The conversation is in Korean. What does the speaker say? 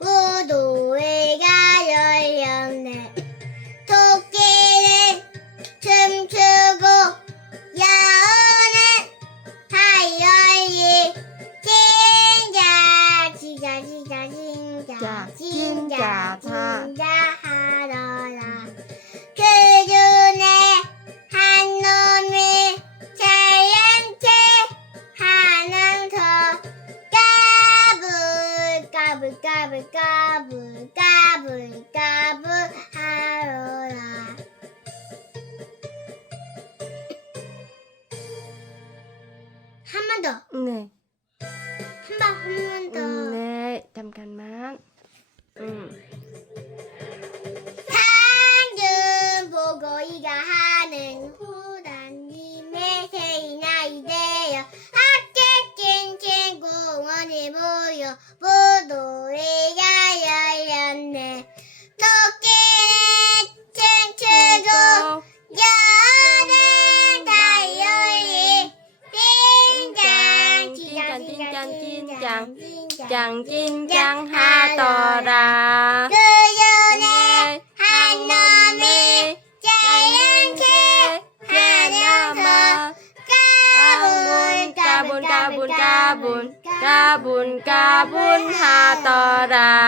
우도회가 열렸네 토끼는 춤추고 여우는 하이얼리 진짜 진짜 진짜. 진짜 진짜. 까불 까불 까불 까불 까불 하로라 한 번 더. 네. 한 번, 한 번 더. 음, 네, 잠깐만. 음. 상금 보고 이가 하는 후단님의 세이나 이대여 학계 낀 친구 원이 모여 모 띵장 띵장 띵장 띵장 짱짱 하더라. 그전에 한 놈이 자연케 하면서 까분 까분 까분 까분 까분 까분 하더라.